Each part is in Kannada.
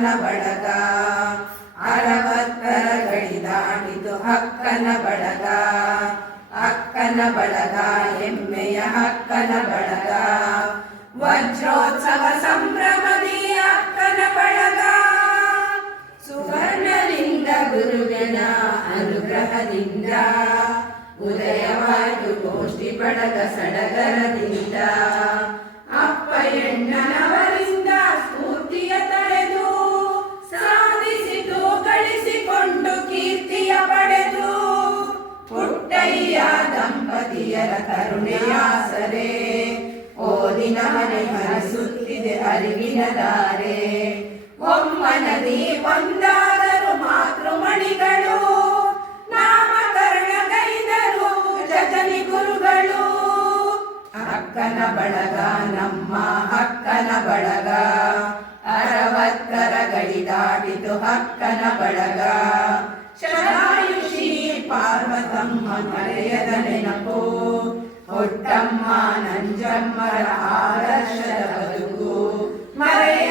ಅಕ್ಕನ ಕರುಣೆಯಾಸರೆ ಓದಿನ ಮನೆ ಹರಿಸುತ್ತಿದೆ ಅರಿವಿನ ದಾರೆ. ಒಮ್ಮನದಿ ಒಂದಾದರು ಮಾತೃಮಣಿಗಳು, ನಾಮಕರಣಗೈದರು ಜಜನಿ ಗುರುಗಳು. ಅಕ್ಕನ ಬಳಗ ನಮ್ಮ ಅಕ್ಕನ ಬಳಗ, ಅರವತ್ತರ ಗಡಿ ದಾಟಿತು ಅಕ್ಕನ ಬಳಗ. ಶರಾಯುಷಿ ಪಾರ್ವತಮ್ಮ ಮರೆಯದ ನೆನಪು ಹೊಟ್ಟಮ್ಮ ನಂಜಮ್ಮರ ಆದರ್ಶದ ಬದುಕು ಮರೆಯದಾಯ್ತು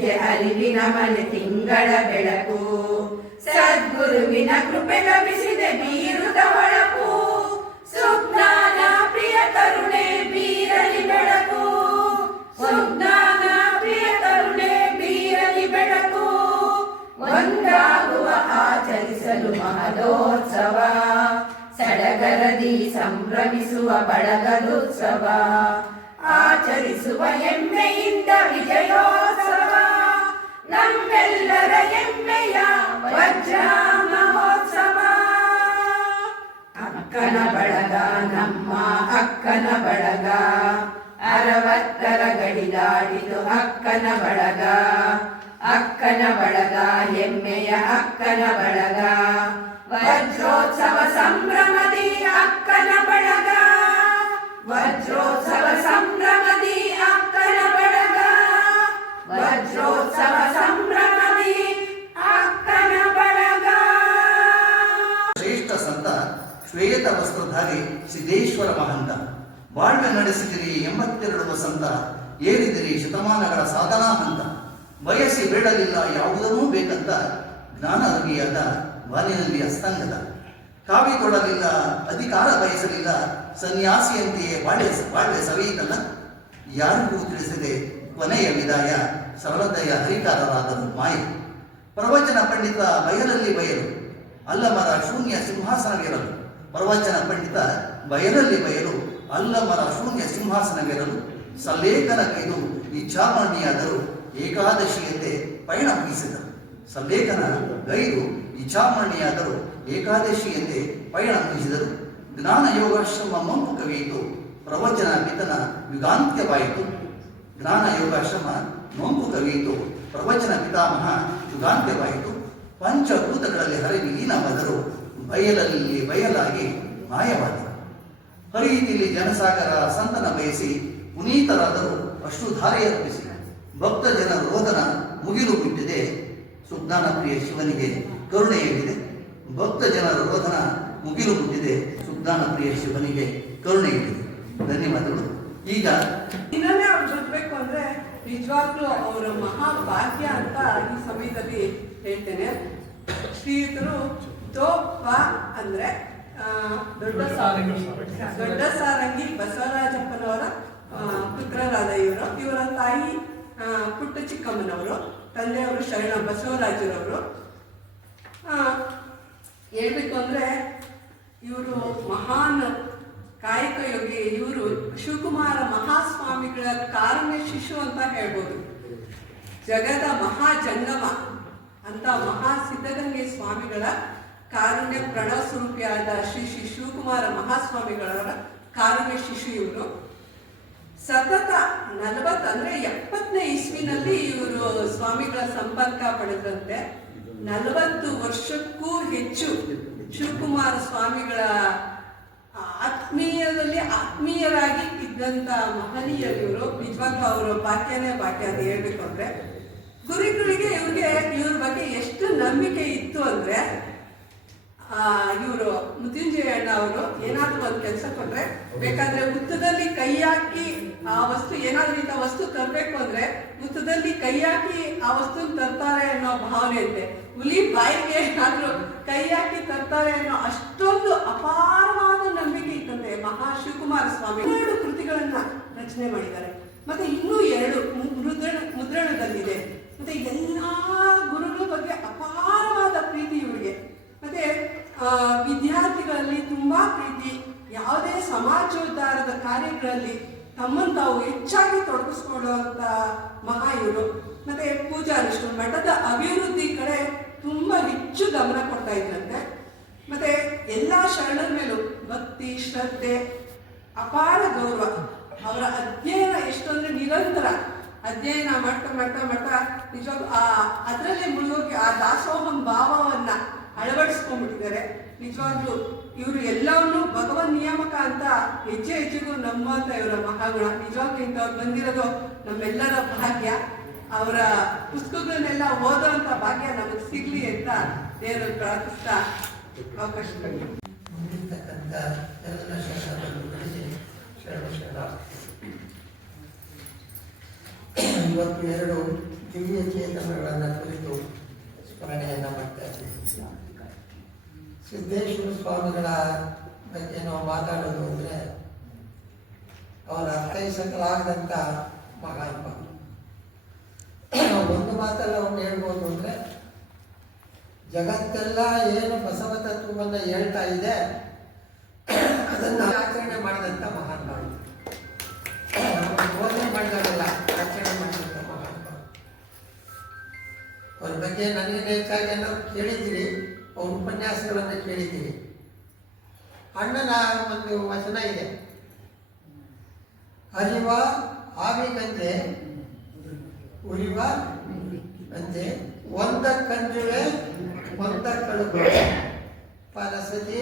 ಕಣ್ತೆರೆಸಿದೆ ಅರಿವಿನ ಮನೆ ತಿಂಗಳ ಬೆಳಕು. ಸದ್ಗುರುವಿನ ಕೃಪೆ ಲಭಿಸಿದೆ ಬೀರುದ ಹೊಳಪು. ಸುಜ್ಞಾನ ಪ್ರಿಯ ಕರುಣೆ ಬೀರಲಿ ಬೆಳಕು. ಸುಜ್ಞಾನ ಪ್ರಿಯ ಕರುಣೆ ಬೀರಲಿ ಬೆಳಕು. ಒಂದಾಗುವ ಆಚರಿಸಲು ಮಹದೋತ್ಸವ. ಸಡಗರದಿ ಸಂಭ್ರಮಿಸುವ ಬಳಗದೋತ್ಸವ. ಆಚರಿಸುವ ಹೆಮ್ಮೆಯಿಂದ ವಿಜಯೋತ್ಸವ. ನಮ್ಮೆಲ್ಲರ ಹೆಮ್ಮೆಯ ವಜ್ರ ಮಹೋತ್ಸವ ಅಕ್ಕನ ಬಳಗ, ನಮ್ಮ ಅಕ್ಕನ ಬಳಗ. ಅರವತ್ತರ ಗಡಿ ದಾಟಿತು ಅಕ್ಕನ ಬಳಗ. ಅಕ್ಕನ ಬಳಗ, ಹೆಮ್ಮೆಯ ಅಕ್ಕನ ಬಳಗ. ವಜ್ರೋತ್ಸವ ಸಂಭ್ರಮದಿ ಅಕ್ಕನ ಬಳಗ. ವಜ್ರೋತ್ಸವ ಬಳಗ ವಜ್ರೋತ್ಸವ ಸಂಭ್ರಮದಿ ಅಕ್ಕನ ಬಳಗ. ಶ್ರೇಷ್ಠ ಸಂತ ಶ್ವೇತ ವಸ್ತ್ರಧಾರಿ ಸಿದ್ದೇಶ್ವರ ಮಹಂತ. ಬಾಳ್ವೆ ನಡೆಸಿದಿರಿ ಎಂಬತ್ತೆರಡು ವಸಂತ ಏರಿದಿರಿ ಶತಮಾನಗಳ ಸಾಧನಾ ಹಂತ. ಬಯಸಿ ಬೇಡಲಿಲ್ಲ ಯಾವುದನ್ನೂ ಬೇಕಂತ ಜ್ಞಾನ ಜ್ಞಾನರಗಿಯಾದ ವಾಲಿನಲ್ಲಿ ಅಸ್ತಂಗದ. ಕಾವಿ ತೊಡಲಿಲ್ಲ, ಅಧಿಕಾರ ಬಯಸಲಿಲ್ಲ, ಸನ್ಯಾಸಿಯಂತೆಯೇ ಬಾಳ್ವೆ ಬಾಳ್ವೆ ಸವಿಯಿತಲ್ಲ. ಯಾರಿಗೂ ತಿಳಿಸದೆ ಕೊನೆಯ ವಿದಾಯ. ಸರಳತೆಯ ಹರಿಕಾರರಾದರು ಮಾಯಿ. ಪ್ರವಚನ ಪಂಡಿತ ಬಯಲಲ್ಲಿ ಬಯಲು, ಅಲ್ಲಮರ ಶೂನ್ಯ ಸಿಂಹಾಸನವಿರಲು. ಪ್ರವಚನ ಪಂಡಿತ ಬಯಲಲ್ಲಿ ಬಯಲು, ಅಲ್ಲಮರ ಶೂನ್ಯ ಸಿಂಹಾಸನವಿರಲು. ಸಲ್ಲೇಖನ ಕೈದು ಇಚ್ಛಾಮಣಿಯಾದರು ಏಕಾದಶಿಯಂತೆ ಪಯಣ ಮುಗಿಸಿದರು. ಸಲ್ಲೇಖನ ಗೈದು ಇಚ್ಛಾಮಣಿಯಾದರು ಏಕಾದಶಿಯಂತೆ ಪಯಣ ಮುಗಿಸಿದರು. ಜ್ಞಾನ ಯೋಗಾಶ್ರಮ ಮಂಪು ಕವಿಯಿತು ಪ್ರವಚನ ಪಿತನ ಯುಗಾಂತ್ಯವಾಯಿತು ಜ್ಞಾನ ಯೋಗಾಶ್ರಮ ಮಂಕು ಕವಿಯಿತು ಪ್ರವಚನ ಪಿತಾಮಹ ಯುಗಾಂತ್ಯವಾಯಿತು ಪಂಚಭೂತಗಳಲ್ಲಿ ಹರಿವಿ ಲೀನವಾದರು. ಬಯಲಲ್ಲಿ ಬಯಲಾಗಿ ಮಾಯವಾದರು. ಹರಿಯಿತಿಲಿ ಜನಸಾಗರ ಸಂತನ ಬಯಸಿ ಪುನೀತರಾದರು ಅಷ್ಟು ಧಾರೆಯರ್ಪಿಸಿ ಭಕ್ತ ಜನ ರೋಧನ ಮುಗಿಲು ಬಿಟ್ಟಿದೆ. ಸುಜ್ಞಾನ ಪ್ರಿಯ ಶಿವನಿಗೆ ಕರುಣೆಯಾಗಿದೆ. ಭಕ್ತ ಜನರ ರೋಧನ ಮುಗಿಲು ಮುಟ್ಟಿದೆ ಸುಜ್ಞಾನ ಪ್ರಿಯ ಶಿವನಿಗೆ ಕರುಣೆಯಾಗಿದೆ. ಧನ್ಯವಾದಗಳು. ಈಗ ಇನ್ನೊಂದೇ ಅವ್ರು ಅಂದ್ರೆ ನಿಜವಾಗ್ಲೂ ಅವರ ಮಹಾಭಾಗ್ಯ ಅಂತ ಈ ಸಮಯದಲ್ಲಿ ಹೇಳ್ತೇನೆ. ಶ್ರೀಯುತರು ದೋಪ ಅಂದ್ರೆ ಆ, ದೊಡ್ಡ ಸಾರಂಗಿ. ದೊಡ್ಡ ಸಾರಂಗಿ ಬಸವರಾಜಪ್ಪನವರ ಪುತ್ರರಾದ ಇವರು ಇವರ ತಾಯಿ ಪುಟ್ಟ ಚಿಕ್ಕಮ್ಮನವರು ತಂದೆಯವರು ಶರಣ ಬಸವರಾಜರವರು. ಹೇಳ್ಬೇಕು ಅಂದ್ರೆ ಇವರು ಮಹಾನ್ ಕಾಯಕ ಯೋಗಿ ಇವರು ಶಿವಕುಮಾರ ಮಹಾಸ್ವಾಮಿಗಳ ಕಾರುಣ್ಯ ಶಿಶು ಅಂತ ಹೇಳ್ಬೋದು. ಜಗದ ಮಹಾಜಂಗಮ ಅಂತ ಮಹಾ ಸಿದ್ಧಗಂಗೆ ಸ್ವಾಮಿಗಳ ಕಾರುಣ್ಯ ಪ್ರಣವ ಸ್ವರೂಪಿಯಾದ ಶ್ರೀ ಶ್ರೀ ಶಿವಕುಮಾರ ಮಹಾಸ್ವಾಮಿಗಳವರ ಕಾರುಣ್ಯ ಶಿಶು ಇವರು. ಸತತ ನಲವತ್ತು ಅಂದ್ರೆ ಎಪ್ಪತ್ತನೇ ಇಸ್ವಿನಲ್ಲಿ ಇವರು ಸ್ವಾಮಿಗಳ ಸಂಪರ್ಕ ಪಡೆದಂತೆ ನಲವತ್ತು ವರ್ಷಕ್ಕೂ ಹೆಚ್ಚು ಶಿವಕುಮಾರ ಸ್ವಾಮಿಗಳ ಆತ್ಮೀಯದಲ್ಲಿ ಆತ್ಮೀಯರಾಗಿ ಇದ್ದಂತ ಮಹನೀಯರು ಇವರು ನಿಜವಾಗ್ಲೂ ಅವರ ಬಾಕ್ಯನೇ ಬಾಕ್ಯ ಅಂತ ಹೇಳ್ಬೇಕು ಅಂದ್ರೆ, ಗುರುಗಳಿಗೆ ಇವ್ರಿಗೆ ಇವ್ರ ಬಗ್ಗೆ ಎಷ್ಟು ನಂಬಿಕೆ ಇತ್ತು ಅಂದ್ರೆ ಇವರು ಮೃತ್ಯುಂಜಯ ಅಣ್ಣ ಅವರು ಏನಾದರೂ ಒಂದು ಕೆಲಸ ಕೊಟ್ರೆ, ಬೇಕಾದ್ರೆ ಹುತ್ತದಲ್ಲಿ ಕೈ ಹಾಕಿ ಆ ವಸ್ತು ಏನಾದ್ರೂ ಇಂಥ ವಸ್ತು ತರಬೇಕು ಅಂದ್ರೆ ಮುತ್ತದಲ್ಲಿ ಕೈ ಹಾಕಿ ಆ ವಸ್ತು ತರ್ತಾರೆ ಅನ್ನೋ ಭಾವನೆ ಇದೆ ಹುಲಿ ಬಾಯಿಗೆ ಆದ್ರೂ ಕೈ ಹಾಕಿ ತರ್ತಾರೆ ಅನ್ನೋ ಅಷ್ಟೊಂದು ಅಪಾರವಾದ ನಂಬಿಕೆ ಇತ್ತಂತೆ ಮಹಾ ಶಿವಕುಮಾರ ಸ್ವಾಮಿ. ಎರಡು ಕೃತಿಗಳನ್ನ ರಚನೆ ಮಾಡಿದ್ದಾರೆ. ಮತ್ತೆ ಇನ್ನೂ ಎರಡು ಮುದ್ರಣ ಮುದ್ರಣದಲ್ಲಿದೆ. ಮತ್ತೆ ಎಲ್ಲಾ ಗುರುಗಳ ಬಗ್ಗೆ ಅಪಾರವಾದ ಪ್ರೀತಿ ಇವರಿಗೆ. ಮತ್ತೆ ಆ, ವಿದ್ಯಾರ್ಥಿಗಳಲ್ಲಿ ತುಂಬಾ ಪ್ರೀತಿ. ಯಾವುದೇ ಸಮಾಜೋದ್ಧಾರದ ಕಾರ್ಯಗಳಲ್ಲಿ ತಮ್ಮನ್ನು ತಾವು ಹೆಚ್ಚಾಗಿ ತೊಡಗಿಸ್ಕೊಳ್ಳುವಂತ ಮಹಾ ಇವರು. ಮತ್ತೆ ಪೂಜಾರಿಷ್ಟು ಮಠದ ಅಭಿವೃದ್ಧಿ ಕಡೆ ತುಂಬಾ ಹೆಚ್ಚು ಗಮನ ಕೊಡ್ತಾ ಇದ್ರಂತೆ. ಮತ್ತೆ ಎಲ್ಲಾ ಶರಣರ ಮೇಲೂ ಭಕ್ತಿ, ಶ್ರದ್ಧೆ, ಅಪಾರ ಗೌರವ. ಅವರ ಅಧ್ಯಯನ ಎಷ್ಟೊಂದು ನಿರಂತರ. ಅಧ್ಯಯನ ಮಾಡ್ತಾ ಮಾಡ್ತಾ ಮಾಡ್ತಾ ನಿಜವಾಗ ಆ, ಅದರಲ್ಲೇ ಮುಳುಗೋಗಿ ಆ ದಾಸೋಹಂ ಭಾವವನ್ನ ಅಳವಡಿಸ್ಕೊಂಡ್ಬಿಟ್ಟಿದ್ದಾರೆ. ನಿಜವಾಗ್ಲೂ ಇವರು ಎಲ್ಲವನ್ನೂ ಭಗವನ್ ನಿಯಾಮಕ ಅಂತ ಹೆಜ್ಜೆ ಹೆಜ್ಜೆಗೂ ನಂಬುವಂತ ಇವರ ಮಹಾಗುಣ. ನಿಜವಾಗ್ಲೂ ಇಂಥವ್ರು ಬಂದಿರೋದು ನಮ್ಮೆಲ್ಲರ ಭಾಗ್ಯ. ಅವರ ಪುಸ್ತಕಗಳನ್ನೆಲ್ಲ ಓದೋಂಥ ಭಾಗ್ಯ ನಮಗೆ ಸಿಗ್ಲಿ ಅಂತ ದೇವರು ಪ್ರಾರ್ಥಿಸ್ತಾ ಅವಕಾಶ ಇವತ್ತು ಎರಡು ದಿವ್ಯ ಚೇತನಗಳನ್ನು ಕುರಿತು ಸ್ಮರಣೆಯನ್ನು ಮಾಡ್ತಾ ಇದ್ದೀವಿ. ಸಿದ್ದೇಶ್ವರ ಸ್ವಾಮಿಗಳ ಬಗ್ಗೆ ನಾವು ಮಾತಾಡೋದು ಅಂದರೆ ಅವರ ಅರ್ಥೈಸಕಲಾಗದಂಥ ಮಹಾತ್ಮ ಒಂದು ಮಾತಲ್ಲ ಅವ್ನು ಹೇಳ್ಬೋದು ಅಂದರೆ, ಜಗತ್ತೆಲ್ಲ ಏನು ಬಸವ ತತ್ವವನ್ನು ಹೇಳ್ತಾ ಇದೆ, ಅದನ್ನು ಆಚರಣೆ ಮಾಡಿದಂಥ ಮಹಾತ್ಮ ಬೋಧನೆ ಮಾಡಿದಾಗಲ್ಲ ಆಚರಣೆ ಮಾಡಿದಂಥ ಮಹಾತ್ಮ ಅವ್ರ ಬಗ್ಗೆ ನನಗೆ ಹೆಚ್ಚಾಗಿ ನಾವು ಕೇಳಿದ್ದೀರಿ. ಅವ್ರ ಉಪನ್ಯಾಸಗಳನ್ನು ಕೇಳಿದ್ದೀರಿ ಅಣ್ಣನ ಒಂದು ವಚನ ಇದೆ. ಅರಿವ ಆವಿಗಂತೆ ಉರಿವ ಅಂತೆ ಒಂದ ಕಂಜುವೆ ಒಂದ ಕಳುಬು. ಪರಸತಿ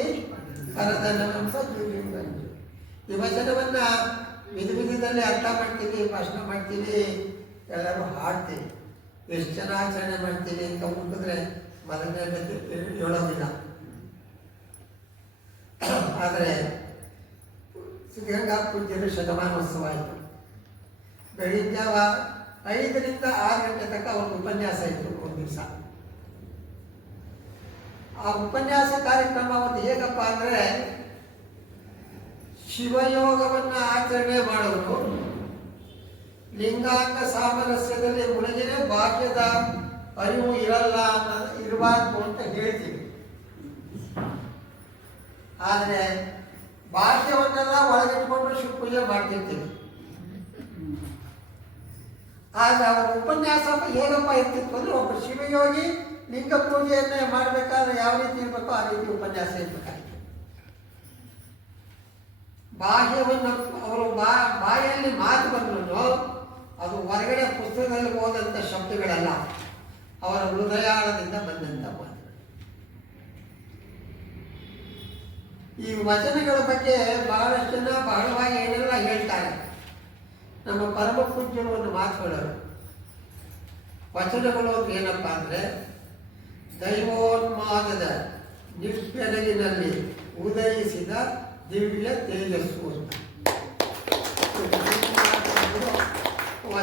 ಪರದನವೆಂಬ ಜೀವಿಗಂಜು ಈ ವಚನವನ್ನು ವಿಧ ವಿಧದಲ್ಲಿ ಅರ್ಥ ಮಾಡ್ತೀವಿ ಭಾಷಣ ಮಾಡ್ತೀವಿ ಎಲ್ಲರೂ ಹಾಡ್ತೀವಿ ಎಷ್ಟು ಜನ ಆಚರಣೆ ಮಾಡ್ತೀವಿ ಅಂತ ಹುಟ್ಟಿದ್ರೆ ಮೊದಲನೇ ಹೇಳೋದಿಲ್ಲ. ಆದರೆ ಸಿದ್ಧಗಂಗಾ ಪೂಜ್ಯರು ಶತಮಾನೋತ್ಸವ ಆಯಿತು. ಬೆಳಿಗ್ಗೆ ಐದರಿಂದ ಆರು ಗಂಟೆ ತನಕ ಒಂದು ಉಪನ್ಯಾಸ ಇತ್ತು ಒಂದು ದಿವಸ. ಆ ಉಪನ್ಯಾಸ ಕಾರ್ಯಕ್ರಮ ಒಂದು ಹೇಗಪ್ಪ ಅಂದರೆ ಶಿವಯೋಗವನ್ನ ಆಚರಣೆ ಮಾಡೋರು ಲಿಂಗಾಂಗ ಸಾಮರಸ್ಯದಲ್ಲಿ ಮುಳುಗಿನ ಭಾಗ್ಯದ ಅರಿವು ಇರಲ್ಲ ಅನ್ನೋದು ಇರಬಾರ್ದು ಅಂತ ಹೇಳ್ತೀವಿ. ಆದರೆ ಭಾಗ್ಯವನ್ನೆಲ್ಲ ಒಳಗಿಟ್ಕೊಂಡು ಶಿವ ಪೂಜೆ ಮಾಡ್ತಿರ್ತೀವಿ. ಆಗ ಅವರ ಉಪನ್ಯಾಸ ಹೇಗಪ್ಪ ಇರ್ತಿತ್ತು ಅಂದ್ರೆ ಒಬ್ಬ ಶಿವಯೋಗಿ ಲಿಂಗ ಪೂಜೆಯನ್ನೇ ಮಾಡಬೇಕಾದ್ರೆ ಯಾವ ರೀತಿ ಇರಬೇಕು ಆ ರೀತಿ ಉಪನ್ಯಾಸ ಇರಬೇಕಾಗಿತ್ತು. ಬಾಹ್ಯವನ್ನು ಅವರು ಬಾ ಬಾಯಲ್ಲಿ ಮಾತು ಬಂದ್ರು ಅದು ಹೊರಗಡೆ ಪುಸ್ತಕದಲ್ಲಿ ಓದಂಥ ಶಬ್ದಗಳಲ್ಲ. ಅವರ ಹೃದಯಾಳದಿಂದ ಬಂದಂಥ ಮಾತುಗಳು ಈ ವಚನಗಳ ಬಗ್ಗೆ ಬಹಳಷ್ಟು ಜನ ಬಹಳವಾಗಿ ಏನೆಲ್ಲ ಹೇಳ್ತಾರೆ. ನಮ್ಮ ಪರಮ ಪೂಜ್ಯರು ಒಂದು ಮಾತುಗಳು ವಚನಗಳು ಏನಪ್ಪ ಅಂದ್ರೆ, ದೈವೋನ್ಮಾದದ ನಿಷ್ಪೆರಗಿನಲ್ಲಿ ಉದಯಿಸಿದ ದಿವ್ಯ ತೇಜಸ್ಸು ಅಂತ.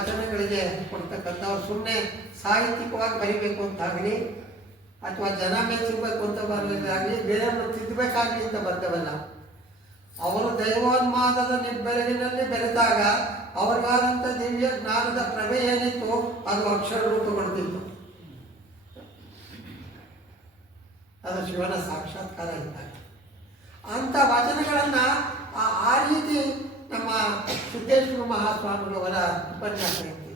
ವಚನಗಳಿಗೆ ಕೊಡ್ತಕ್ಕಂಥವ್ರು ಸುಮ್ಮನೆ ಸಾಹಿತ್ಯಿಕವಾಗಿ ಬರಿಬೇಕು ಅಂತಾಗಲಿ, ಅಥವಾ ಜನ ಮೆಚ್ಚಬೇಕು ಅಂತ ಬರಲಿಲ್ಲಾಗಲಿ ಬೇರೆಯವ್ರನ್ನ ತಿದ್ದಬೇಕಾಗಲಿ ಅಂತ ಬರ್ತವಲ್ಲ ಅವರು ದೈವೋನ್ಮಾದದ ಬೆಳಗಿನಲ್ಲಿ ಬೆರೆದಾಗ ಅವ್ರಿಗಾದಂಥ ದಿವ್ಯ ಜ್ಞಾನದ ಪ್ರಭೆ ಏನಿತ್ತು ಅದು ಅಕ್ಷರ ರೂಪುಗೊಳ್ತಿತ್ತು ಅದು ಶಿವನ ಸಾಕ್ಷಾತ್ಕಾರ ಇದ್ದಾಗ. ಅಂಥ ವಚನಗಳನ್ನು ಆ ರೀತಿ ನಮ್ಮ ಸಿದ್ದೇಶ್ವರ ಮಹಾಸ್ವಾಮಿಗಳವರ ಉಪನ್ಯಾಸ ಇದೆ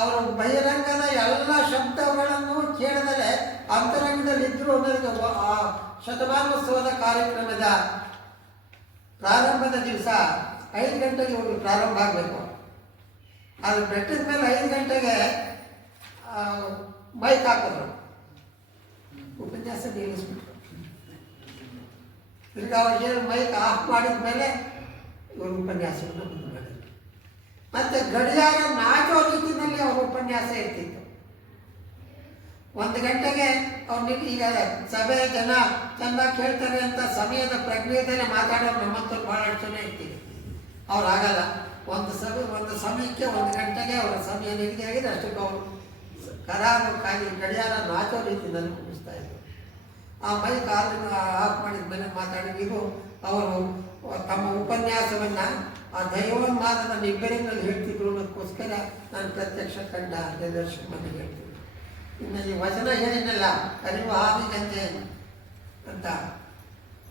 ಅವರು ಬಹಿರಂಗದ ಎಲ್ಲ ಶಬ್ದಗಳನ್ನು ಕೇಳಿದರೆ ಅಂತರಂಗದಲ್ಲಿ ಇದ್ರು ಅನ್ನೋದಕ್ಕೆ ಆ ಶತಮಾನೋತ್ಸವದ ಕಾರ್ಯಕ್ರಮದ ಪ್ರಾರಂಭದ ದಿವಸ ಐದು ಗಂಟೆಗೆ ಒಂದು ಪ್ರಾರಂಭ ಆಗಬೇಕು. ಅದು ಬೆಟ್ಟದ ಮೇಲೆ ಐದು ಗಂಟೆಗೆ ಬೈಕ್ ಹಾಕಿದ್ರು. ಉಪನ್ಯಾಸ ನಿಲ್ಲಿಸ್ಬಿಟ್ರು. ತಿರ್ಗಾ ಏನು ಮೈಕ್ ಆಫ್ ಮಾಡಿದ ಮೇಲೆ ಇವರು ಉಪನ್ಯಾಸವನ್ನು ಮುಂದುವರೆದರು. ಮತ್ತು ಗಡಿಯಾರ ನಾಚೋ ರೀತಿಯಲ್ಲಿ ಅವ್ರ ಉಪನ್ಯಾಸ ಇರ್ತಿತ್ತು. ಒಂದು ಗಂಟೆಗೆ ಅವ್ರು ಈಗ ಸಭೆ ಜನ ಚೆನ್ನಾಗಿ ಕೇಳ್ತಾರೆ ಅಂತ ಸಮಯದ ಪ್ರಜ್ಞೆಯಲ್ಲೇ ಮಾತಾಡೋರು ನಮ್ಮಂತೂ ಭಾಳಷ್ಟು ಜನ ಇರ್ತೀವಿ. ಅವ್ರು ಆಗಲ್ಲ. ಒಂದು ಸಭೆ ಒಂದು ಸಮಯಕ್ಕೆ ಒಂದು ಗಂಟೆಗೆ ಅವರ ಸಮಯ ನಿಗದಿ ಆಗಿದೆ. ಅಷ್ಟಕ್ಕೆ ಅವರು ಕರಾರು ಕಾಯಿ ಗಡಿಯಾರ ನಾಚೋ ರೀತಿಯಲ್ಲಿ ಮುಗಿಸ್ತಾ ಇದ್ರು. ಆ ಮೈಕ್ ಆಫ್ ಮಾಡಿದ ಮೇಲೆ ಮಾತಾಡಿದ್ದು ಅವರು ತಮ್ಮ ಉಪನ್ಯಾಸವನ್ನ ಆ ದೈವೋನ್ಮಾದದ ನಿಬ್ಬೆರಗಿನಲ್ಲಿ ಹೇಳ್ತಿದ್ರು ಅನ್ನೋದಕ್ಕೋಸ್ಕರ ನಾನು ಪ್ರತ್ಯಕ್ಷ ಕಂಡ ನಿದರ್ಶನವನ್ನು ಹೇಳ್ತೀನಿ. ಇನ್ನು ಈ ವಚನ ಹೇಳಿನಲ್ಲ ಅರಿವು ಆದಿಗಂತೆ ಅಂತ.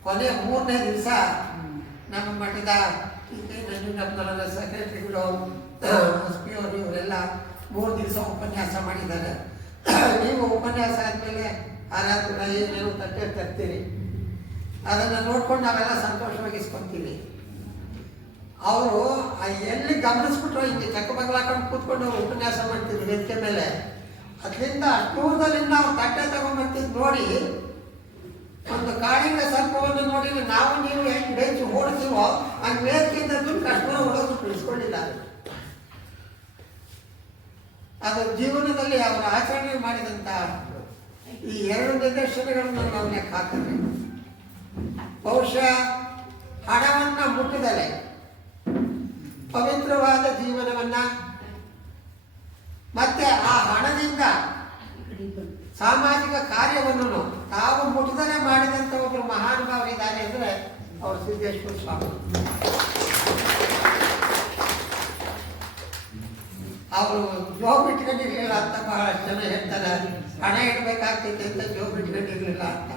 ಕೊನೆ ಮೂರನೇ ದಿವಸ ನಮ್ಮ ಮಠದ ನಂಜುಂಡಪ್ಪನವರ ಸೆಕ್ರೆಟರಿಗಳು ಅವರು ಇವರೆಲ್ಲ ಮೂರು ದಿವಸ ಉಪನ್ಯಾಸ ಮಾಡಿದ್ದಾರೆ. ನೀವು ಉಪನ್ಯಾಸ ಆದಮೇಲೆ ಆರಾಧನೆ ಏನೇನು ತಟ್ಟೆ ತರ್ತೀರಿ. ಅದನ್ನು ನೋಡ್ಕೊಂಡು ನಾವೆಲ್ಲ ಸಂತೋಷವಾಗಿ ಇಸ್ಕೊಂತೀವಿ ಅವರು ಎಲ್ಲಿ ಗಮನಿಸ್ಬಿಟ್ರು ಹಿಂಗೆ ಚಕ್ಕ ಹಾಕೊಂಡು ಕೂತ್ಕೊಂಡು ಉಪನ್ಯಾಸ ಮಾಡ್ತಿದ್ರು ವೇದಿಕೆ ಮೇಲೆ. ಅದರಿಂದ ದೂರದಲ್ಲಿ ನಾವು ತಟ್ಟೆ ತಗೊಂಡ್ಬರ್ತಿದ್ದು ನೋಡಿ ಒಂದು ಕಾಡಿನ ಸರ್ಪವನ್ನು ನೋಡಿ ನಾವು ನೀವು ಹೆಂಗೆ ಬೆಂಚ್ ಓಡಿಸಿವೋ ಹಂಗೆ ವೇದಿಕೆಯಿಂದ ದುಡ್ಡು ಕಷ್ಟ ಓಡೋದು ತಿಳಿಸ್ಕೊಂಡಿಲ್ಲ ಅದು ಜೀವನದಲ್ಲಿ ಅವರ ಆಚರಣೆ ಮಾಡಿದಂತ ಈ ಎರಡು ನಿದರ್ಶನಗಳನ್ನು ನಾವು ಲೆಕ್ಕ ಹಾಕಿದ್ರೆ ಬಹುಶಃ ಹಣವನ್ನ ಮುಟ್ಟಿದರೆ ಪವಿತ್ರವಾದ ಜೀವನವನ್ನ ಮತ್ತೆ ಆ ಹಣದಿಂದ ಸಾಮಾಜಿಕ ಕಾರ್ಯವನ್ನು ತಾವು ಮುಟ್ಟಿದರೆ ಮಾಡಿದಂತ ಒಬ್ಬರು ಮಹಾನುಭಾವರಿದ್ದಾರೆ ಅಂದ್ರೆ ಅವರು ಸಿದ್ದೇಶ್ವರ ಸ್ವಾಮಿ. ಅವರು ಜೋಬ್ ಇಟ್ಕೊಂಡಿರ್ಲಿಲ್ಲ ಅಂತ ಬಹಳಷ್ಟು ಜನ ಹೇಳ್ತಾರೆ. ಹಣ ಇಡಬೇಕಾಗ್ತೈತೆ ಅಂತ ಜೋಬ್ ಇಟ್ಕೊಂಡಿರ್ಲಿಲ್ಲ ಅಂತ.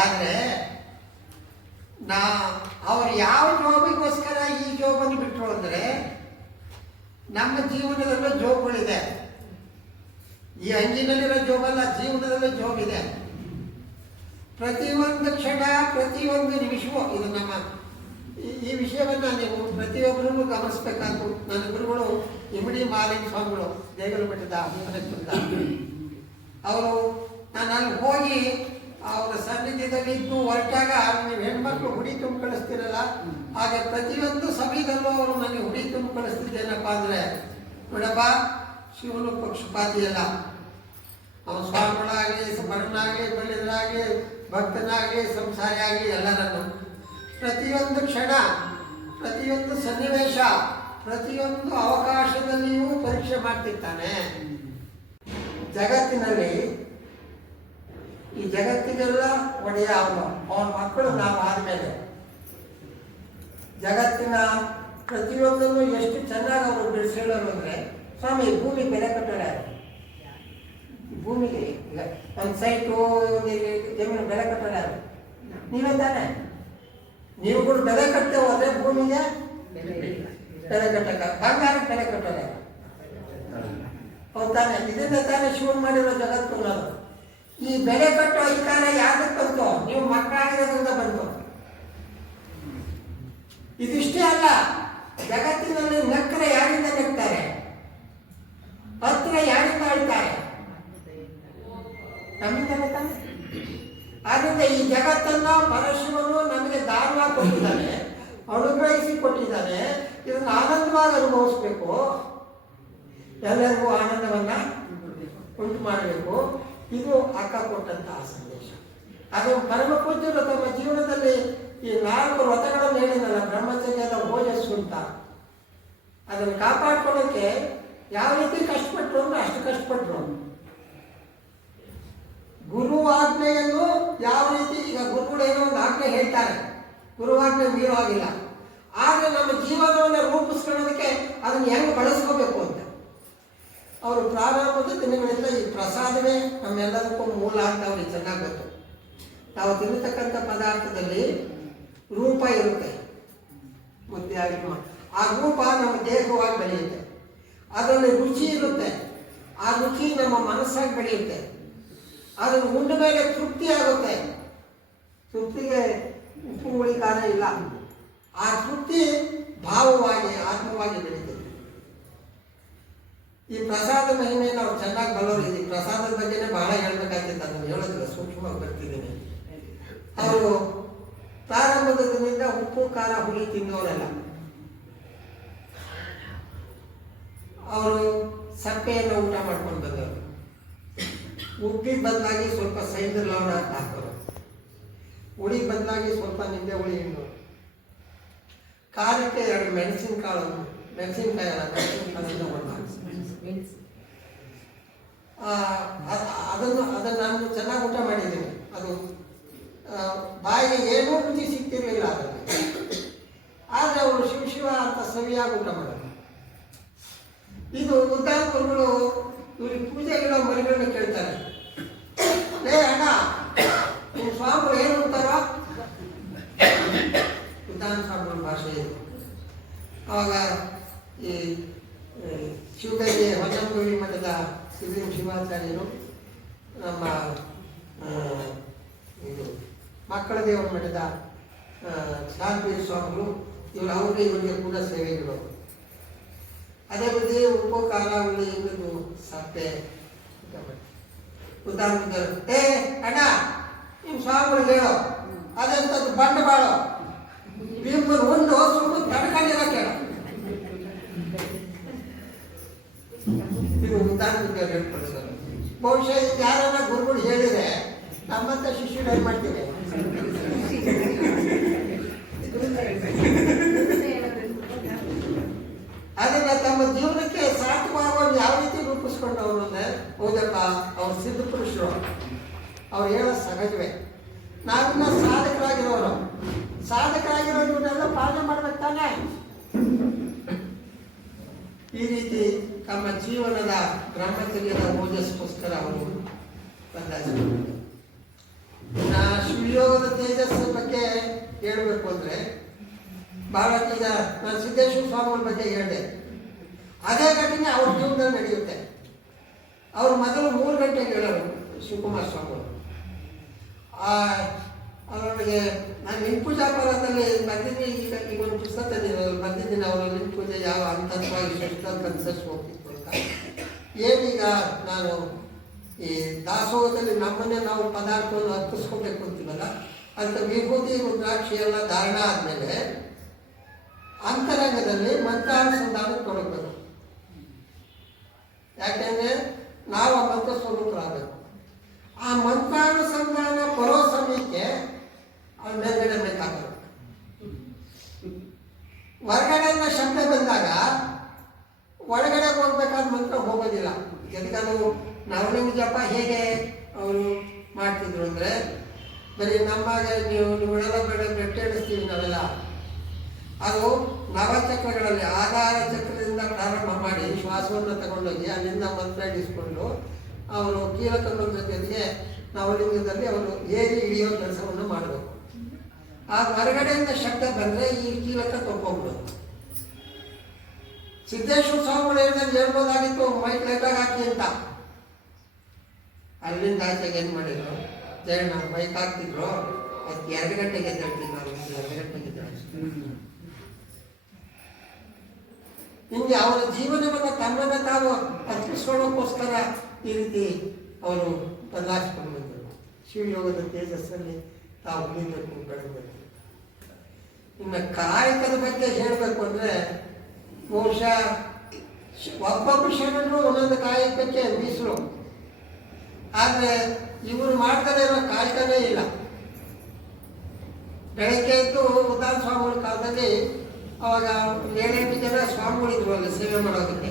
ಆದ್ರೆ ನಾ, ಅವ್ರು ಯಾವ ಜೋಬಿಗೋಸ್ಕರ ಈ ಜೋಬನ್ನು ಬಿಟ್ಟರು ಅಂದರೆ ನಮ್ಮ ಜೀವನದಲ್ಲೂ ಜೋಬ್ಗಳಿದೆ. ಈ ಅಂಜಿನಲ್ಲಿರೋ ಜೋಬಲ್ಲ ಜೀವನದಲ್ಲೂ ಜೋಬ್ ಇದೆ ಪ್ರತಿಯೊಂದು ಕ್ಷಣ, ಪ್ರತಿಯೊಂದು ನಿಮಿಷವೂ ಇದು ನಮ್ಮ ಈ- ವಿಷಯವನ್ನು ನೀವು ಪ್ರತಿಯೊಬ್ಬರೂ ಗಮನಿಸಬೇಕಾದ್ದು. ನನ್ನ ಗುರುಗಳು ಇಮಡಿ ಮಾಲಿನ ಸ್ವಾಮಿಗಳು ದೇಗಲ ಮಠದ ಅವರು ನಾನು ಹೋಗಿ ಅವರ ಸನ್ನಿಧಿದಲ್ಲಿ ಇದ್ದು ಹೊರಟಾಗ ನೀವು ಹೆಣ್ಮಕ್ಳು ಹುಡಿ ತುಂಬ ಕಳಿಸ್ತಿರಲ್ಲ ಹಾಗೆ ಪ್ರತಿಯೊಂದು ಸಮಯದಲ್ಲೂ ಅವರು ನನಗೆ ಹುಡಿ ತುಂಬ ಕಳಿಸ್ತಿದ್ದೇನಪ್ಪ ಅಂದ್ರೆ ನೋಡಪ್ಪ ಶಿವನು ಪಕ್ಷಪಾತಿ ಅಲ್ಲ ಅವನು ಸ್ವಾಮಿಗಳಾಗಲಿ ಬಡನಾಗಲಿ ಭಕ್ತನಾಗಿ ಭಕ್ತನಾಗಲಿ ಸಂಸಾರಿ ಆಗಲಿ ಎಲ್ಲರನ್ನು. ಪ್ರತಿಯೊಂದು ಕ್ಷಣ ಪ್ರತಿಯೊಂದು ಸನ್ನಿವೇಶ ಪ್ರತಿಯೊಂದು ಅವಕಾಶದಲ್ಲಿಯೂ ಪರೀಕ್ಷೆ ಮಾಡ್ತಿರ್ತಾನೆ. ಜಗತ್ತಿನಲ್ಲಿ ಈ ಜಗತ್ತಿಗೆಲ್ಲ ಒಡೆಯ ಅವನು. ಅವನ ಮಕ್ಕಳು ನಾವು ಆದಮೇಲೆ. ಜಗತ್ತಿನ ಪ್ರತಿಯೊಂದನ್ನು ಎಷ್ಟು ಚೆನ್ನಾಗಿ ಅವರು ಬಿಡಿಸಿಡೋರು ಅಂದ್ರೆ, ಸ್ವಾಮಿ, ಭೂಮಿ ಬೆಲೆ ಕಟ್ಟಾರ ಭೂಮಿಗೆ ಒಂದು ಸೈಟು ಜಮೀನು ಬೆಲೆ ಕಟ್ಟೋರು ಯಾರು? ನೀವೇ ತಾನೆ. ಕೂಡ ಬೆಲೆ ಕಟ್ಟೆ ಹೋದ್ರೆ ಭೂಮಿಗೆ ಬೆಲೆ ಕಟ್ಟಕ್ಕ ಬಂಗಾರಕ್ಕೆ ಬೆಲೆ ಕಟ್ಟೋರು ಹೌದು ತಾನೆ. ಇದನ್ನ ತಾನೇ ಶಿವನ್ ಮಾಡಿರೋ ಜಗತ್ತು ಅನ್ನೋದು. ಈ ಬೆಲೆ ಕಟ್ಟೋ ಅಧಿಕಾರ ಯಾವ್ದಕ್ಕೆ ಬಂತು? ನೀವು ಮಕ್ಕಳಾಗಿರೋದ್ರಿಂದ ಬಂತು. ಇದಿಷ್ಟೇ ಅಲ್ಲ, ಜಗತ್ತಿನಲ್ಲಿ ನಕ್ಕರೆ ಯಾರಿಂದ ನೆಕ್ತಾರೆ ಹತ್ತಿರ ಯಾರಿಂದ ಹೇಳ್ತಾರೆ ನಮ್ಮಿಂದ ಆದ್ರಿಂದ ಈ ಜಗತ್ತನ್ನ ಪರಶಿವನು ನಮಗೆ ದಾರವಾಗಿ ಕೊಟ್ಟಿದ್ದಾನೆ ಅನುಗ್ರಹಿಸಿ ಕೊಟ್ಟಿದ್ದಾನೆ ಇದನ್ನು ಆನಂದವಾಗಿ ಅನುಭವಿಸ್ಬೇಕು. ಎಲ್ಲರಿಗೂ ಆನಂದವನ್ನ ಉಂಟು ಮಾಡಬೇಕು ಇದು ಅಕ್ಕ ಕೊಟ್ಟಂತಹ ಸಂದೇಶ. ಅದು ಪರಮ ಪೂಜ್ಯರು ತಮ್ಮ ಜೀವನದಲ್ಲಿ ಈ ನಾಲ್ಕು ವ್ರತಗಳನ್ನು ಹೇಳಿದಲ್ಲ ಬ್ರಹ್ಮಚರ್ಯದ ಓಜಸ್ಸು ಅಂತ. ಅದನ್ನು ಕಾಪಾಡ್ಕೊಳ್ಳೋಕೆ ಯಾವ ರೀತಿ ಕಷ್ಟಪಟ್ಟರು ಅಂದ್ರೆ ಅಷ್ಟು ಕಷ್ಟಪಟ್ಟರು ಗುರು ಆಜ್ಞೆಯನ್ನು ಯಾವ ರೀತಿ, ಈಗ ಗುರುಗಳು ಏನೋ ಒಂದು ಆಜ್ಞೆ ಹೇಳ್ತಾರೆ. ಗುರುವಾಜ್ಞೆ ಮೀರೋ ಆಗಿಲ್ಲ ಆದ್ರೆ ನಮ್ಮ ಜೀವನವನ್ನು ರೂಪಿಸ್ಕೊಳ್ಳೋದಕ್ಕೆ ಅದನ್ನು ಹೆಂಗೆ ಬಳಸ್ಕೋಬೇಕು ಅವರು ಪ್ರಾರಂಭದ ದಿನಗಳಿಂದ ಈ ಪ್ರಸಾದವೇ ನಮ್ಮೆಲ್ಲದಕ್ಕೂ ಮೂಲ ಅಂತ ಅವ್ರಿಗೆ ಚೆನ್ನಾಗಿ ಗೊತ್ತು. ನಾವು ತಿನ್ನತಕ್ಕಂಥ ಪದಾರ್ಥದಲ್ಲಿ ರೂಪ ಇರುತ್ತೆ. ಮುದ್ದೆ ಆಗಿ ಆ ರೂಪ ನಮ್ಮ ದೇಹವಾಗಿ ಬೆಳೆಯುತ್ತೆ. ಅದರಲ್ಲಿ ರುಚಿ ಇರುತ್ತೆ. ಆ ರುಚಿ ನಮ್ಮ ಮನಸ್ಸಾಗಿ ಬೆಳೆಯುತ್ತೆ. ಅದನ್ನು ಉಂಡ ಮೇಲೆ ತೃಪ್ತಿ ಆಗುತ್ತೆ. ತೃಪ್ತಿಗೆ ಉಪ್ಪು ಉಳಿಕಾರ ಇಲ್ಲ. ಆ ತೃಪ್ತಿ ಭಾವವಾಗಿ, ಆತ್ಮವಾಗಿ ಬೆಳೀತದೆ ಈ ಪ್ರಸಾದ ಮಹಿಮೆ ಅವ್ರು ಚೆನ್ನಾಗಿ ಬಲ್ಲವರು ಈ ಪ್ರಸಾದದ ಬಗ್ಗೆನೇ ಬಹಳ ಹೇಳ್ಬೇಕಾಗ್ತದೆ ಅದನ್ನು ಹೇಳೋದಿಲ್ಲ ಸೂಕ್ಷ್ಮವಾಗಿ ಬರ್ತಿದ್ದೀನಿ. ಅವರು ಪ್ರಾರಂಭದ ದಿನದಿಂದ ಉಪ್ಪು, ಖಾರ, ಹುಳಿ ತಿನ್ನೋರಲ್ಲ. ಅವರು ಸಪ್ಪೆಯನ್ನು ಊಟ ಮಾಡ್ಕೊಂಡು ಬಂದವರು. ಉಪ್ಪಿ ಬದಲಾಗಿ ಸ್ವಲ್ಪ ಸೈಡ್ ಲವಣ ಹಾಕೋರು. ಹುಳಿ ಬದಲಾಗಿ ಸ್ವಲ್ಪ ನಿಂಬೆ ಹುಳಿ ಹಿಂಡು. ಖಾರಕ್ಕೆ ಎರಡು ಮೆಣಸಿನಕಾಳು ಮೆಣಸಿನಕಾಯಿ ಅಲ್ಲ ಮೆಣಸಿನಕಾಯಿ ಅದನ್ನು ಅದನ್ನು ನಾನು ಚೆನ್ನಾಗಿ ಊಟ ಮಾಡಿದ್ದೀನಿ. ಅದು ಬಾಯಿಗೆ ಏನೂ ರುಚಿ ಸಿಗ್ತಿರಲಿಲ್ಲ ಅದಕ್ಕೆ ಆದರೆ ಅವರು ಶಿವ ಶಿವ ಅಂತ ಸವಿಯಾಗಿ ಊಟ ಮಾಡೋದು ಇದು ಉದ್ದಾನಗಳು ಇವ್ರಿಗೆ ಇಡೋ ಮರಿಗಳನ್ನ ಕೇಳ್ತಾರೆ. ಲೇ, ಅಣ್ಣ ನಿಮ್ಮ ಸ್ವಾಮಿಗಳು ಏನು ಅಂತಾರ? ಉದ್ದಾನ ಸ್ವಾಮಿಗಳ ಭಾಷೆ ಇದು. ಅವಾಗ ಈ ಶಿವಗಂಗೆ ಹೊನ್ನಂಗೌರಿ ಮಠದ ಸಿದ್ಧಿ ಶಿವಾಚಾರ್ಯರು ನಮ್ಮ ಇದು ಮಕ್ಕಳ ದೇವರ ಮಠದ ಶಾಂತಿ ಸ್ವಾಮಿಗಳು, ಇವರು ಅವ್ರಿಗೆ ಇವರಿಗೆ ಕೂಡ ಸೇವೆಗಳು ಅದೇ ರೀತಿ ಹುಳಿ ಇನ್ನೊಂದು ಸಪ್ಪೆ ಉದಾಹರಣೆ ಏ, ಅಣ್ಣ ನಿಮ್ಮ ಸ್ವಾಮಿಗಳು ಹೇಳೋ. ಅದೆಂಥದ್ದು ಬಂಡವಾಳ? ಭೀಮನ ಒಂದು ಸುಮ್ಮನೆ ತಡ್ಕೊಂಡಿರೋ ಕೇಳ. ಇದು ಉದಾಹರಣೆ ಬಹುಶಃ ಯಾರನ್ನ ಗುರುಗಳು ಹೇಳಿದ್ರೆ ನಮ್ಮಂತ ಶಿಷ್ಯರು ಏನ್ ಮಾಡ್ತೀವಿ ಅದನ್ನ ತಮ್ಮ ಜೀವನಕ್ಕೆ ಸಾರ್ಥಕವಾಗಿ ಯಾವ ರೀತಿ ರೂಪಿಸ್ಕೊಂಡವರು ಅಂದ್ರೆ, ಹೌದಪ್ಪ, ಅವ್ರು ಸಿದ್ಧ ಪುರುಷರು. ಅವ್ರು ಹೇಳೋ ಸಹಜವೇ. ನಾವಿನ್ನ ಸಾಧಕರಾಗಿರೋರು. ಸಾಧಕರಾಗಿರೋ ಇವನ್ನೆಲ್ಲ ಪಾಲನೆ ಮಾಡ್ಬೇಕು ತಾನೇ? ಈ ರೀತಿ ತಮ್ಮ ಜೀವನದ ಬ್ರಹ್ಮಚರ್ಯದ ಓಜಸ್ಗೋಸ್ಕರ ಅವರು ಬಂದ ನಾ ಶಿವಯೋಗದ ಬಗ್ಗೆ ಹೇಳಬೇಕು ಅಂದ್ರೆ ಭಾರತದ ನಾನು ಸಿದ್ದೇಶ್ವರ ಸ್ವಾಮಿಗಳ ಬಗ್ಗೆ ಹೇಳಿದೆ. ಅದೇ ಘಟನೆ ಅವ್ರ ಜೀವನದಲ್ಲಿ ನಡೆಯುತ್ತೆ. ಅವ್ರ ಮೊದಲು ಮೂರು ಗಂಟೆಗೆ ಹೇಳೋರು ಶಿವಕುಮಾರ ಸ್ವಾಮಿಗಳು. ಆ ಅವರಿಗೆ ನಾನು ನಿಮ್ಮ ಪೂಜಾ ಪಾಲದಲ್ಲಿ ಬಂದಿದ್ದೀನಿ, ಈಗ ಈಗ ಒಂದು ಪುಸ್ತಕ ಬಂದಿದ್ದೀನಿ, ಅವರು ನಿಮ್ಮ ಪೂಜೆ ಯಾವ ಅಂತವಾಗಿ ಹೋಗ್ತಿತ್ತು ಅಂತ ಏನೀಗ ನಾನು ಈ ದಾಸೋಹದಲ್ಲಿ ನಮ್ಮನ್ನೇ ನಾವು ಪದಾರ್ಥವನ್ನು ಅರ್ಪಿಸ್ಕೊಬೇಕು ಅಂತೀವಲ್ಲ ಅಂತ ವಿಭೂತಿ, ರುದ್ರಾಕ್ಷಿ ಎಲ್ಲ ಧಾರಣ ಆದಮೇಲೆ ಅಂತರಂಗದಲ್ಲಿ ಮಂತ್ರಾನುಸಂಧಾನಕ್ಕೆ ತೊಡಗಬೇಕು. ಯಾಕೆಂದರೆ ನಾವು ಆ ಮಂತ್ರ ಸ್ವರೂಪರಾಗಬೇಕು. ಆ ಮಂತ್ರಾನುಸಂಧಾನ ಬರೋ ಸಮಯಕ್ಕೆ ಅವ್ರು ಮೇಲ್ಗಡೆ ಬೇಕಾಗಬೇಕು. ಹೊರಗಡೆಯಿಂದ ಶಬ್ದ ಬಂದಾಗ ಒಳಗಡೆ ಹೋಗ್ಬೇಕಾದ ಮಂತ್ರ ಹೋಗೋದಿಲ್ಲ. ಎದಕ್ಕದು ನವಲಿಂಗ ಜಪ ಹೇಗೆ ಅವರು ಮಾಡ್ತಿದ್ರು ಅಂದ್ರೆ, ಬರೀ ನಮ್ಮಾಗೆ ನೀವು ನೀವೆಲ್ಲ ಬೇಡ ಬೆಟ್ಟೆಡಿಸ್ತೀವಿ ನಾವೆಲ್ಲ ಅದು ನವಚಕ್ರಗಳಲ್ಲಿ ಆಧಾರ ಚಕ್ರದಿಂದ ಪ್ರಾರಂಭ ಮಾಡಿ ಶ್ವಾಸವನ್ನು ತಗೊಂಡೋಗಿ ಅಲ್ಲಿಂದ ಮಂತ್ರ ಇಡಿಸ್ಕೊಂಡು ಅವರು ಕೀಲಕನ್ನೊಂದ್ರ ಜೊತೆಗೆ ನವಲಿಂಗದಲ್ಲಿ ಅವರು ಏರಿ ಇಳಿಯೋ ಕೆಲಸವನ್ನು ಮಾಡಬೇಕು. ಆ ಹೊರಗಡೆಯಿಂದ ಶಬ್ದ ಬಂದರೆ ಈ ಕೀಲಕ ತಗೊಂಡ್ಬಿಡೋದು ಸಿದ್ದೇಶ್ವರ ಸ್ವಾಮಿಗಳು ಹೇಳಿದಂಗೆ ಹೇಳ್ಬೋದಾಗಿತ್ತು ಮೈಕ್ ಲೈಟಾಗಿ ಹಾಕಿ ಅಂತ. ಅಲ್ಲಿಂದ ಆಚೆಗೆ ಏನು ಮಾಡಿದ್ರು? ಜಯಣ್ಣ ಮೈಕ್ ಹಾಕ್ತಿದ್ರು ಅದಕ್ಕೆ ಎರಡು ಗಂಟೆಗೆ ಎದ್ದೇಳ್ತಿದ್ರು ಅವ್ರು ಎರಡು ಗಂಟೆಗೆ ಎದ್ದೇಳಿಸ್ತಿದ್ರು ಹಿಂಗೆ ಅವರ ಜೀವನವನ್ನು ತನ್ನನ್ನು ತಾವು ಅರ್ಪಿಸ್ಕೊಳ್ಳೋಕ್ಕೋಸ್ಕರ ಈ ರೀತಿ ಅವರು ಬದಲಾಯಿಸ್ಕೊಂಡು ಬಂದರು. ಶಿವಯೋಗದ ತೇಜಸ್ಸಲ್ಲಿ ತಾವು ಉಳಿಬೇಕು ಬೆಳಗಬೇಕು ಇನ್ನು ಕಾಯಕದ ಬಗ್ಗೆ ಹೇಳಬೇಕು ಅಂದರೆ ಬಹುಶಃ ಒಬ್ಬೊಬ್ಬ ಶರಣರು ಒಂದೊಂದು ಕಾಯಕಕ್ಕೆ ಮೀಸಲು. ಆದರೆ ಇವರು ಮಾಡ್ತಾರೆ ಇರೋ ಕಾಯಕನೇ ಇಲ್ಲ. ಬೆಳಗ್ಗೆ ಎದ್ದು ಉದಾನ ಸ್ವಾಮಿಗಳ ಕಾಲದಲ್ಲಿ ಅವಾಗ ಏಳೆಂಟು ಜನ ಸ್ವಾಮಿಗಳಿದ್ರು ಅಲ್ಲಿ ಸೇವೆ ಮಾಡೋದಕ್ಕೆ.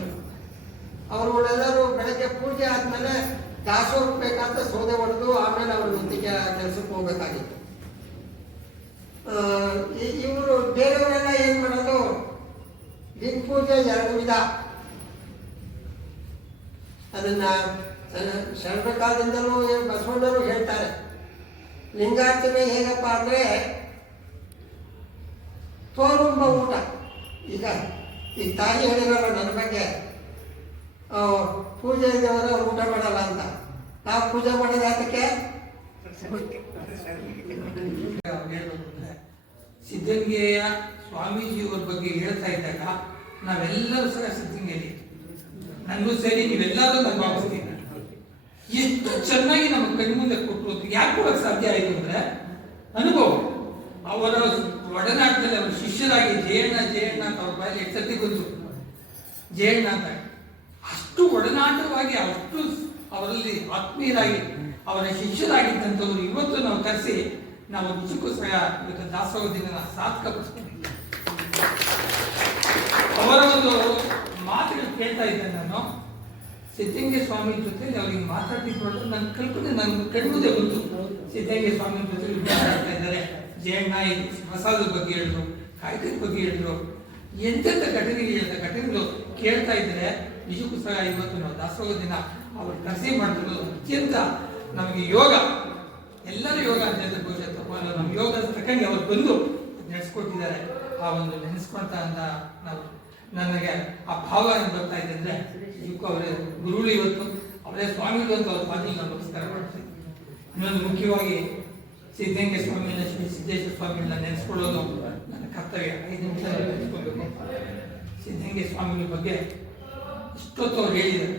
ಅವರುಗಳೆಲ್ಲರೂ ಬೆಳಗ್ಗೆ ಪೂಜೆ ಆದಮೇಲೆ ದಾಸೋಹಕ್ಕೆ ಬೇಕಂತ ಸೌದೆ ಹೊಡೆದು ಆಮೇಲೆ ಅವ್ರ ನಿತ್ಯ ಕೆಲಸಕ್ಕೆ ಹೋಗ್ಬೇಕಾಗಿತ್ತು. ಇವರು ಬೇರೆಯವರೆಲ್ಲ ಏನು ಮಾಡೋದು? ಲಿಂಗ ಪೂಜೆ ಎರಡು ವಿಧ ಅದನ್ನ ಶರಣ- ಶರಣರ ಕಾಲದಿಂದಲೂ ಏನು ಬಸವಣ್ಣರು ಹೇಳ್ತಾರೆ ಲಿಂಗಾರ್ಚನೆ ಹೇಗಪ್ಪ ಅಂದರೆ ತೋರುಂಬ ಊಟ ಈಗ ಈ ತಾಯಿ ಹೇಳಿರಲ್ಲ ನನ್ನ ಬಗ್ಗೆ ಪೂಜೆ ಇದ್ದವರು ಅವ್ರು ಊಟ ಮಾಡಲ್ಲ ಅಂತ ನಾವು ಪೂಜೆ ಮಾಡೋದು ಯಾತಕ್ಕೆ ಹೇಳೋದು ಅಂದ್ರೆ ಸಿದ್ಧಗಂಗೆಯ ಸ್ವಾಮೀಜಿಯವ್ರ ಬಗ್ಗೆ ಹೇಳ್ತಾ ಇದ್ದಾಗ ನಾವೆಲ್ಲರೂ ಸಹ ಸಿದ್ಧಿಂಗಲ್ಲಿ ನನಗೂ ಸೇರಿ ನೀವೆಲ್ಲರೂ ನಾನು ಭಾವಿಸ್ತೀನಿ ಎಷ್ಟು ಚೆನ್ನಾಗಿ ನಮ್ಮ ಕಣ್ಮುಂದೆ ಕೊಟ್ಟರು ಯಾಕೆ ಕೊಡಕ್ ಸಾಧ್ಯ ಆಯಿತು ಅಂದ್ರೆ, ಅನುಭವ. ಅವರ ಒಡನಾಟದಲ್ಲಿ ಅವರ ಶಿಷ್ಯರಾಗಿ ಜಯಣ್ಣ ಜಯಣ್ಣ ಅಂತ ಅವ್ರ ಬಾಯಲ್ಲಿ ಎಚ್ಚರಿಕೆ ಬಂತು ಜಯಣ್ಣ ಅಂತ. ಅಷ್ಟು ಒಡನಾಟವಾಗಿ, ಅಷ್ಟು ಅವರಲ್ಲಿ ಆತ್ಮೀಯರಾಗಿ, ಅವರ ಶಿಷ್ಯರಾಗಿದ್ದಂಥವ್ರು ಇವತ್ತು ನಾವು ಕರೆಸಿ, ನಾವು ನಿಜಕ್ಕೂ ಸಹ ಇವತ್ತು ದಾಸೋಹ ದಿನ ಸಾರ್ಥಕಪಡಿಸ್ಕೊಂಡಿದ್ದೀವಿ ಅವರ ಒಂದು ಮಾತಿನ ಕೇಳ್ತಾ ಇದ್ದೆ ನಾನು. ಸಿದ್ಧಂಗೆ ಸ್ವಾಮಿ ಜೊತೆ ಅವ್ರಿಗೆ ಮಾತಾಡ್ತಿದ್ರು ನನ್ನ ಕಲ್ಪನೆ ನನ್ನ ಕಣ್ಮುದೆ ಬಂತು ಸಿದ್ಧಂಗೆ ಸ್ವಾಮಿ ಜೊತೆ ಮಾತಾಡ್ತಾ ಇದ್ದಾರೆ. ಜಯಣ್ಣ ಮಸಾಲದ ಬಗ್ಗೆ ಹೇಳಿದ್ರು, ಕಾಯ್ದೆ ಬಗ್ಗೆ ಹೇಳಿದ್ರು. ಎಂತೆಂಥ ಘಟನೆಗಳು ಹೇಳಿದ ಘಟನೆಗಳು ಕೇಳ್ತಾ ಇದ್ರೆ ನಿಜಕ್ಕೂ ಸಹ ಇವತ್ತು ನಾವು ದಾಸೋಹ ದಿನ ಅವ್ರು ಕಸಿ ಮಾಡ್ತಿರೋದು ಅತ್ಯಂತ ನಮಗೆ ಯೋಗ, ಎಲ್ಲರೂ ಯೋಗ ಅಂತ ಬಹುಶಃ ತಪ್ಪಲ್ಲ ನಮ್ಮ ಯೋಗ ತಕ್ಕಂಗೆ ಅವ್ರು ಬಂದು ನಡೆಸ್ಕೊಟ್ಟಿದ್ದಾರೆ. ಆ ಒಂದು ನೆನೆಸ್ಕೊಳ್ತಾ ಅಂತ ನಾವು ನನಗೆ ಆ ಭಾವ ಬರ್ತಾ ಇದೆ ಅಂದ್ರೆ ಇದಕ್ಕೂ ಅವರೇ ಗುರುಳು ಇವತ್ತು, ಅವರೇ ಸ್ವಾಮಿಗಳು ಅಂತ ಅವ್ರ ಪಾದಿ ನಾನು ನಮಸ್ಕಾರ ಮಾಡ್ತೀನಿ. ಇನ್ನೊಂದು ಮುಖ್ಯವಾಗಿ ಸಿದ್ಧಂಗೆ ಸ್ವಾಮಿನ ಶ್ರೀ ಸಿದ್ದೇಶ್ವರ ಸ್ವಾಮಿನ ನೆನೆಸ್ಕೊಳ್ಳೋದು ನನ್ನ ಕರ್ತವ್ಯ. ಐದು ನಿಮಿಷ ನೆನೆಸ್ಕೊಳ್ಬೇಕು. ಸಿದ್ಧಗಂಗೆ ಸ್ವಾಮಿಗಳ ಬಗ್ಗೆ ಇಷ್ಟೊತ್ತು ಅವ್ರು ಹೇಳಿದ್ದಾರೆ.